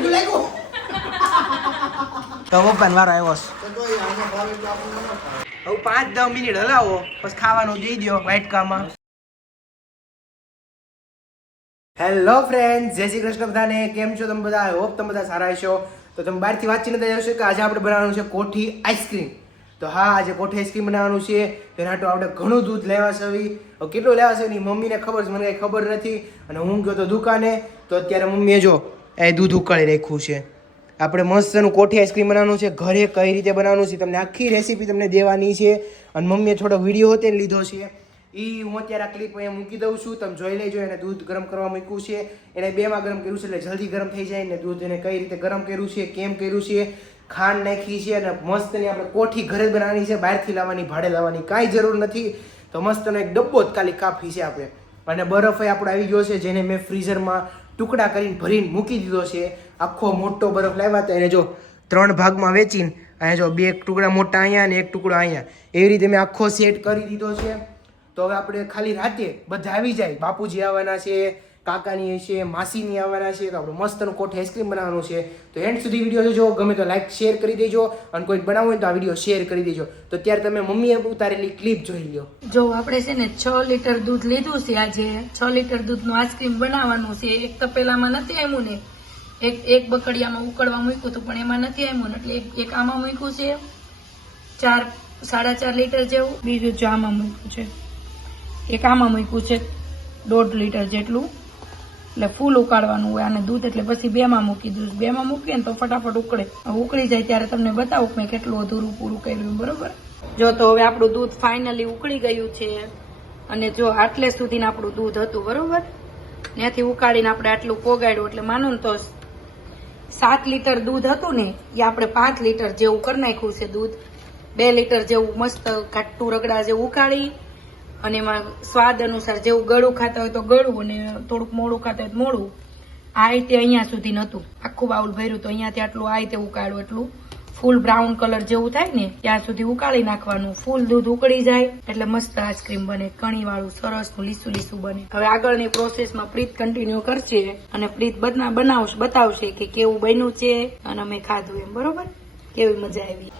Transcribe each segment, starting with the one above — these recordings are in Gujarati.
તો પપ્પાને વારો આવ્યો હવે 5-10 મિનિટ હલાવો પછી ખાવાનું દઈ દો વાટકામાં. હેલો ફ્રેન્ડ્સ, જય શ્રી કૃષ્ણ બધાને. કેમ છો તમે બધા? આઈ હોપ તમે બધા સારા હશો. તો તમે બહારથી વાંચીને થઈ જશો કે આજે આપણે બનાવવાનું છે કોઠી આઈસ્ક્રીમ. તો હા, આજે કોઠી આઈસ્ક્રીમ બનાવવાનું છે. તેના માટે આપણે ઘણું દૂધ લેવા છે. હવે કેટલું લેવા છે એની મમ્મીને ખબર છે, મને કંઈ ખબર નથી. અને હું ગયો તો દુકાને તો અત્યારે મમ્મીએ જો એ દૂધ ઉકાળી રાખ્યું છે. આપણે મસ્તનું કોઠી આઈસ્ક્રીમ બનાવવાનું છે. ઘરે કઈ રીતે બનાવવાનું છે તમને આખી રેસીપી તમને દેવાની છે. અને મમ્મીએ થોડો વિડીયો હોતે લીધો છે. હું અત્યારે આ ક્લિપ અહીંયા મૂકી દઉં છું, તમે જોઈ લેજો. એને દૂધ ગરમ કરવા મૂક્યું છે, એને 2માં ગરમ કર્યું છે એટલે જલ્દી ગરમ થઈ જાય. ને દૂધ એને કઈ રીતે ગરમ કર્યું છે, કેમ કર્યું છે, ખાંડ નાખી છે. અને મસ્તની આપણે કોઠી ઘરે જ બનાવવાની છે, બહારથી લાવવાની, ભાડે લાવવાની કાંઈ જરૂર નથી. તો મસ્તનો એક ડબ્બો જ ખાલી કાફી છે આપણે. અને બરફ આપણો આવી ગયો છે, જેને મેં ફ્રીઝરમાં ટુકડા કરીને ભરીને મૂકી દીધો છે. આખો મોટો બરફ લાવ્યા હતા, એને જો 3 ભાગમાં વેચીને અહીંયા જો 2 ટુકડા મોટા અહીંયા અને 1 ટુકડો અહીંયા, એવી રીતે મેં આખો સેટ કરી દીધો છે. તો હવે આપણે ખાલી રાતે બધા આવી જાય. બાપુજી આવવાના છે, કાકાની છે, માસીની આવવાના છે. તો આપણે મસ્તનું કોઠી આઈસ્ક્રીમ બનાવવાનું છે. તો એન્ડ સુધી વિડીયો જોજો. ગમે તો લાઈક શેર કરી દેજો. અને કોઈ બનાવવું હોય તો આ વિડીયો શેર કરી દેજો. તો ત્યારે તમે મમ્મીએ ઉતારેલી ક્લિપ જોઈ લો. જો આપણે છે ને 6 લીટર દૂધ લીધું છે. આજે 6 લીટર દૂધનું આઈસ્ક્રીમ બનાવવાનું છે. એક તપેલામાં નથી આવ્યું ને, એક બકડિયામાં ઉકળવા મૂક્યું હતું પણ એમાં નથી આવ્યું, એટલે એક આમાં મૂક્યું છે 4-4.5 લીટર જેવું. બીજું જો આમાં મૂક્યું છે, એક આમાં મૂક્યું છે 1.5 લીટર જેટલું. એટલે ફૂલ ઉકાળવાનું હોય આને દૂધ, એટલે પછી 2માં મૂકી દઉં. 2માં મૂકીએ ને તો ફટાફટ ઉકળે. ઉકળી જાય ત્યારે તમને બતાવું મેં કેટલું અધૂરું પૂરું કર્યું. બરોબર, જો તો હવે આપણું દૂધ ફાઇનલી ઉકળી ગયું છે. અને જો આટલે સુધીને આપણું દૂધ હતું. બરોબર, ત્યાંથી ઉકાળીને આપણે આટલું પોગાડ્યું. એટલે માનો ને તો 7 લીટર દૂધ હતું ને, એ આપણે 5 લીટર જેવું કરી નાખ્યું છે દૂધ. 2 લીટર જેવું મસ્ત ઘાટું રગડા જેવું ઉકાળી, અને એમાં સ્વાદ અનુસાર જેવું ગળું ખાતા હોય તો ગળું, અને થોડુંક મોડું ખાતા હોય તો મોડું. આ રીતે અહીંયા સુધી નહોતું, આખું બાઉલ ભર્યું તો અહીંયાથી આટલું આ રીતે ઉકાળ્યું. એટલું ફૂલ બ્રાઉન કલર જેવું થાય ને ત્યાં સુધી ઉકાળી નાખવાનું. ફૂલ દૂધ ઉકળી જાય એટલે મસ્ત આઈસ્ક્રીમ બને, કણી વાળું સરસનું લીસું લીસું બને. હવે આગળની પ્રોસેસમાં પ્રીત કન્ટિન્યુ કરશે અને પ્રીત બતાવશે કે કેવું બન્યું છે અને અમે ખાધું એમ. બરોબર, કેવી મજા આવી.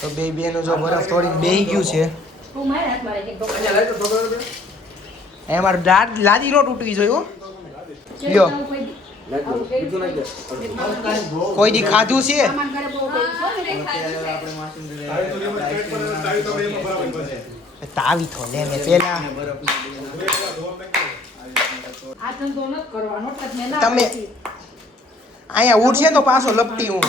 તો બે બેનું જો બરફ થોડી બેહી ગયું છે. મારે લાદી નો તૂટવી જોઈએ. લ્યો, કોઈ દી ખાધું છે? તાવી થો લે મે પેલા તમે અહીંયા ઉઠશે તો પાછો લપટી હું.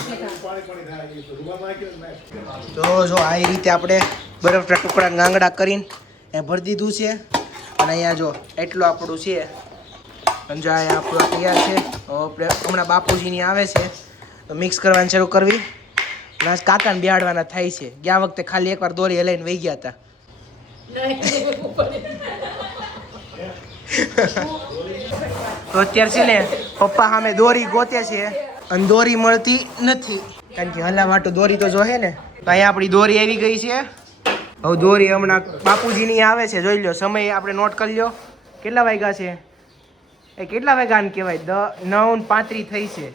તો જો આ રીતે આપણે બરફના ટુકડા ગાંગડા કરીને એ ભરી દીધું છે. અને અહીંયા જો એટલું આપણું છે. અને જો આ આપણું તૈયાર છે. આપણે હમણાં બાપુજીની આવે છે તો મિક્સ કરવાની શરૂ કરવી. અને કાકાને બેહાડવાના થાય છે. ગયા વખતે ખાલી એકવાર દોરી હલાઈને વહી ગયા હતા. તો અત્યારે છે ને પપ્પા સામે દોરી ગોતે છે અને દોરી મળતી નથી, કારણ કે હલાવાટું દોરી તો જોહે ને. તો અહીંયા આપણી દોરી આવી ગઈ છે. હવે દોરી હમણાં બાપુજીની આવે છે. જોઈ લો સમય આપણે નોટ કરી લો. કેટલા વાગ્યા છે? એ કેટલા વાગ્યા ને કહેવાય? 9:35 થઈ છે.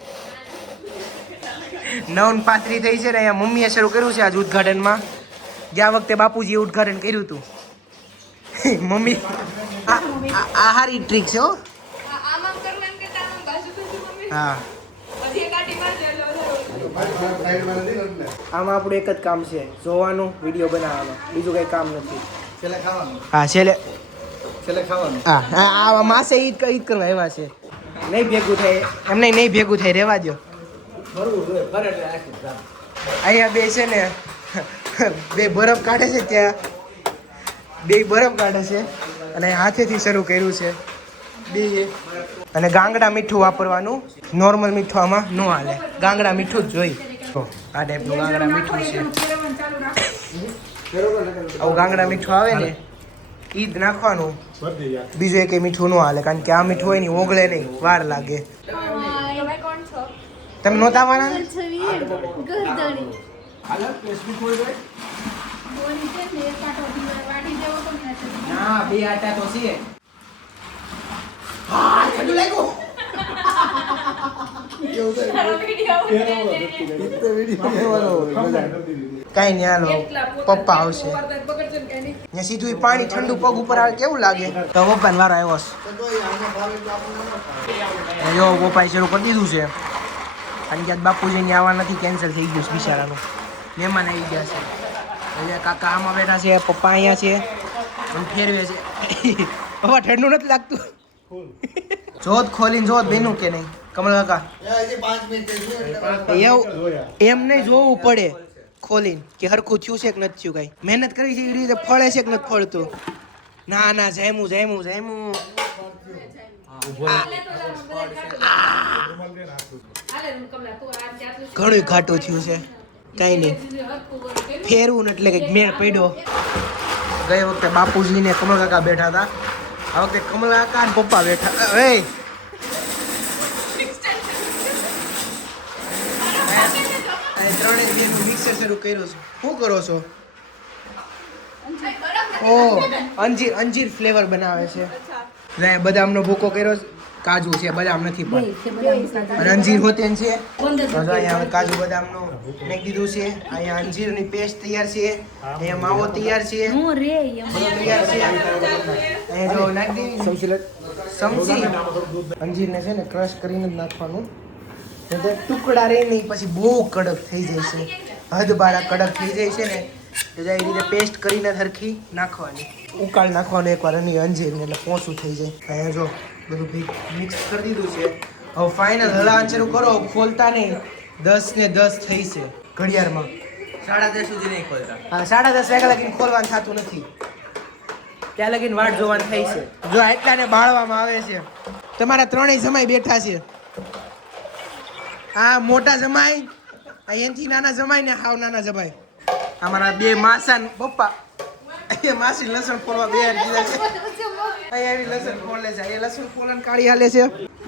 9:35 થઈ છે ને અહીંયા મમ્મીએ શરૂ કર્યું છે આજ ઉદઘાટનમાં. ગયા વખતે બાપુજીએ ઉદઘાટન કર્યું હતું. મમ્મી આ હારી ટ્રીક છે હો. હા, આમાં આપણું એક જ કામ છે, જોવાનું, વિડીયો બનાવવાનો, બીજું કઈ કામ નથી. છેલ્લે ખાવાનું. હા, છેલ્લે ખાવાનું. હા, આ માસે ઈદ કરવા એવા છે. નહીં ભેગું થાય એમને, નહીં ભેગું થાય, રહેવા દો. અહીંયા બે છે ને બે બરફ કાઢે છે, ત્યાં બે બરફ કાઢે છે અને હાથેથી શરૂ કર્યું છે બે. અને ગાંગડા મીઠું વાપરવાનું, નોર્મલ મીઠું આમાં ન હાલે, ગાંગડા મીઠું જ જોઈ. આ ટાઈપનું ગાંગડા મીઠું છે. આવું ગાંગડા મીઠું આવે ને ઈ જ નાખવાનું, બીજું એક મીઠું ન હાલે, કારણ કે આ મીઠું હોય ને ઓગળે નહીં, વાર લાગે. તમે નહોતા આવવાના? ના બે આટા તો છે હા ઠંડુ લાગ્યું કઈ નહીં હાલો પપ્પા આવશે ને સીધું ઈ પાણી ઠંડુ પગ ઉપર આવે કેવું લાગે તો પપ્પાને વારો આવ્યો છે જો પપ્પાએ શરૂ કરી દીધું છે અને ક્યાંક બાપુજીને આવવા નથી કેન્સલ થઈ ગયું છે બિચારાનું મહેમાન આવી ગયા છે એટલે કાકા આમાં બેઠા છે પપ્પા અહીંયા છે અને ફેરવે છે પપ્પા ઠંડુ નથી લાગતું જોત ખોલીને જોત બેનું કે નહીં કમલ કાકા એવું એમ નહીં જોવું પડે ખોલીને કે હરખું થયું છે કે નથી થયું કઈ મહેનત કરી છે એ રીતે ફળે છે કે નથી ફળતું ના ના જાયમું જાયમું જાયમું ઘણું ઘાટું થયું છે કઈ નહીં ફેરવું ને એટલે કંઈક મેળ પડ્યો ગઈ વખતે બાપુજી ને કમલ કાકા બેઠા હતા આ વખતે કમલ કાકા ને પપ્પા બેઠા એ ત્રણે મિક્સર શરૂ કર્યું છે શું કરો છો ઓ અંજીર અંજીર ફ્લેવર બનાવે છે લે બદામનો ભૂકો કર્યો છે કાજુ છે બદામ નથી પણ અને અંજીર હોતેન છે અહીંયા કાજુ બદામનો નાખી દીધું છે અહીંયા અંજીરની પેસ્ટ તૈયાર છે અહીંયા માવો તૈયાર છે બધું તૈયાર છે અહીંયા જો નાખી દીધી સમસી અંજીરને છે ને ક્રશ કરીને જ નાખવાનું ટુકડા રહે નહીં પછી બહુ કડક થઈ જાય છે હદ બારા કડક થઈ જાય છે ને તો એ રીતે પેસ્ટ કરીને સરખી નાખવાની ઉકાળ નાખવાનું એકવાર એની અંજીરને એટલે પોચું થઈ જાય અહીંયા જો બધું મિક્સ કરી દીધું છે હવે ફાઇનલ હલાવવાનું શરૂ કરો ખોલતા નહીં 10 ને 10 થઈ છે ઘડિયાળમાં 10:30 સુધી નહીં ખોલતા હા 10:30 વાગ્યા લગીને ખોલવાનું થતું નથી ત્યાં લગીને વાટ જોવાનું થઈ છે જો એટલાને બાળવામાં આવે છે તમારા ત્રણેય જમાઈ બેઠા છે આ મોટા જમાઈ આ એનથી નાના જમાઈ ને હાવ નાના જમાઈ અમારા બે માસા ને પપ્પા અહીંયા માસી લસણ ફોલવા બે દીધા છે અહીંયા એવી લસણ ફોલે છે એ લસણ ફોલન કાઢી હાલે છે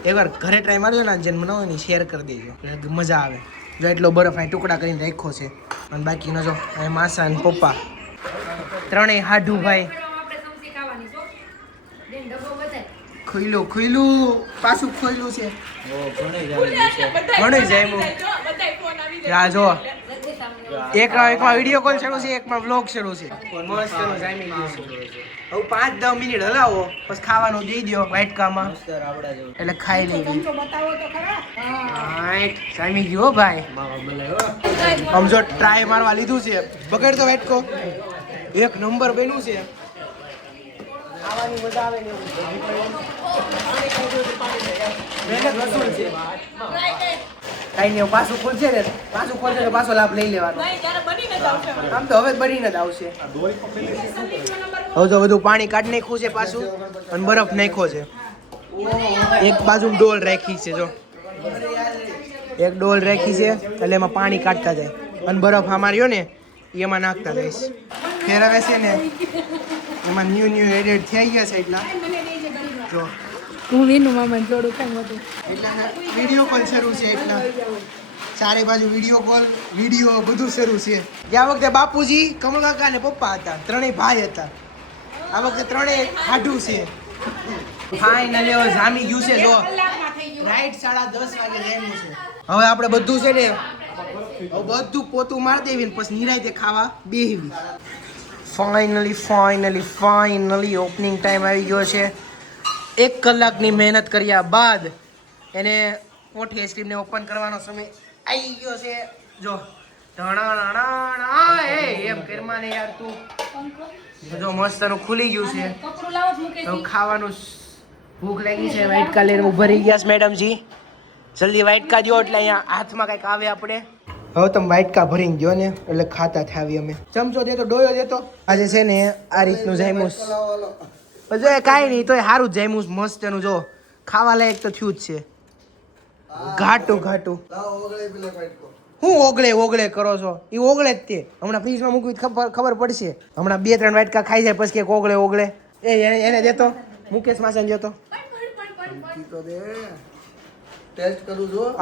એકવાર ઘરે ટ્રાય મારજો ને જેને બનાવો ને શેર કરી દેજો એટલે મજા આવે જો એટલો બરફ અહીં ટુકડા કરીને રાખ્યો છે અને બાકીનો જો અહીંયા માસા અને પપ્પા ત્રણેય હાડુ ભાઈ ખુલ્લું ખુલ્લું પાછું ખુલ્લું છે ઘણું જાય આ જો એકમાં વિડીયો કોલ શરૂ છે એકમાં વ્લોગ શરૂ છે મસ્ત જામી ગયું છે હવે 5-10 મિનિટ હલાવો પછી ખાવાનું દઈ દો વાટકામાં એટલે ખાઈ લઈએ જામી ગયો હો ભાઈ આમ જો ટ્રાય મારવા લીધું છે બગડ તો વાટકો એક નંબર બન્યું છે ખાવાની મજા આવે ને કઈ નહીં પાછું ખોલશે ને પાછું ખોલશે તો પાછો લાભ લઈ લેવાનો આમ તો હવે બનીને જ આવશે હવે તો બધું પાણી કાઢી નાખ્યું છે પાછું અને બરફ નાખ્યો છે એક બાજુ ડોલ રાખી છે જો એક ડોલ રાખી છે એટલે એમાં પાણી કાઢતા જાય અને બરફ અમાર્યો ને એમાં નાખતા જઈશ ફેરવે છે ને એમાં ન્યુ એડિટ થઈ ગયા છે એટલા જો હું વિનુ મામા જોડું કાંઈ બધું એટલા વિડીયો કોલ શરૂ છે એટલા ચારે બાજુ વિડીયો બધું શરૂ છે ગયા વખતે બાપુજી કમલ કાકા ને પપ્પા હતા ત્રણેય ભાઈ હતા આ વખતે ત્રણેય હાડું છે ફાઇનલી હવે જામી ગયું છે જો રાઈટ 10:30 વાગે જામ્યું છે હવે આપણે બધું છે ને હવે બધું પોતું મારી દેવી ને પછી નિરાંતે ખાવા બેહવી ફાઇનલી ઓપનિંગ ટાઈમ આવી ગયો છે 1 કલાકની મહેનત કર્યા બાદ એને કોઠી આઈસ્ક્રીમને ઓપન કરવાનો સમય આવી ગયો છે જો એમ ઘરમાં ને યાર તું જો મસ્તનું ખુલી ગયું છે તો ખાવાનું ભૂખ લાગી છે વાઇટકા લઈને ઉભા રહી ગયા છે મેડમજી જલ્દી વાઇટકા દો એટલે અહીંયા હાથમાં કંઈક આવે આપણે હવે તમે વાઇટકા ભરીને ગયો ને એટલે ખાતા થાવી અમે ચમચો દેતો ડોયો દેતો આજે છે ને આ રીતનું જામ્યું જો એ કાંઈ નહીં તોય સારું જ જામ્યું મસ્ત એનું જો ખાવા લાયક તો થયું જ છે ઘાટું હું ઓગળે કરો છો એ ઓગળે જ તે હમણાં ફ્રીજમાં મૂકવી ખબર પડશે હમણાં 2-3 વાટકા ખાઈ જાય પછી કે ઓગળે એને દેતો મુકેશ માસાને દેતો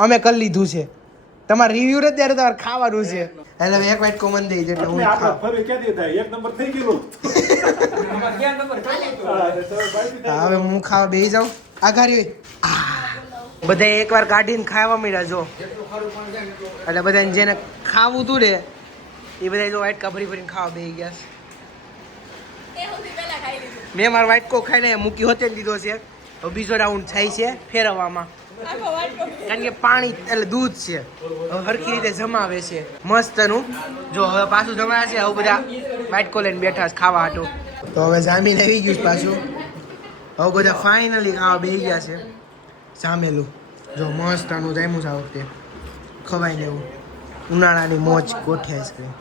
અમે કરી લીધું છે તમારે રિવ્યુ નથી ત્યારે તમારે ખાવાનું છે એટલે હવે એક વાઇટ કોમન દઈ એટલે હું આપણે ખાવ ફરી ક્યાંથી થાય? એક નંબર થઈ ગયેલો. હા, હવે હું ખાવા બેસી જાઉં આઘારી બધા એકવાર કાઢીને ખાવા મળ્યા જો એટલે બધાને જેને ખાવું તું ને એ બધા જો વાટકા ભરી ભરીને ખાવા બેસી ગયા છે. મેં મારો વાટકો ખાઈને મૂકી હોતે દીધો છે. હવે બીજો રાઉન્ડ થાય છે ફેરવવામાં કારણ કે પાણી એટલે દૂધ છે હવે હરખી રીતે જમાવે છે મસ્તનું જો હવે પાછું જમાવે છે હવે બધા વાટકો લઈને બેઠા છે ખાવા હાટું તો હવે જામીન આવી ગયું છે પાછું હવે બધા ફાઇનલી ખાવા બેસી ગયા છે જામેલું જો મસ્તનું જામ્યું છે આ વખતે ખવાય ને એવું ઉનાળાની મોજ કોઠી આઈસ્ક્રીમ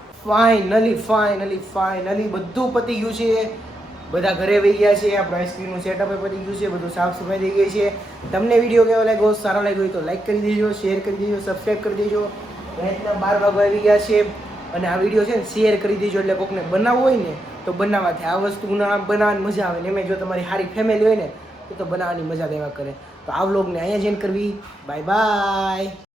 ફાઇનલી બધું પતી ગયું છે બધા ઘરે વહી ગયા છે આપણું આઈસ્ક્રીમનું સેટઅપ પતી ગયું છે બધું સાફ સફાઈ થઈ ગઈ છે તમને વિડીયો કેવો લાગ્યો સારો લાગ્યો હોય તો લાઈક કરી દેજો શેર કરી દેજો સબસ્ક્રાઈબ કરી દેજો રાતના 12 વાગવા આવી ગયા છે અને આ વિડીયો છે ને શેર કરી દેજો એટલે કોકને બનાવવો હોય ને તો બનાવવાથી આ વસ્તુ ઉનાળામાં બનાવવાની મજા આવે ને એમાં જો તમારી સારી ફેમિલી હોય ને તો બનાવવાની મજા દેવા કરે તો આ વ્લોગને અહીંયા જ એન્ડ કરવી બાય બાય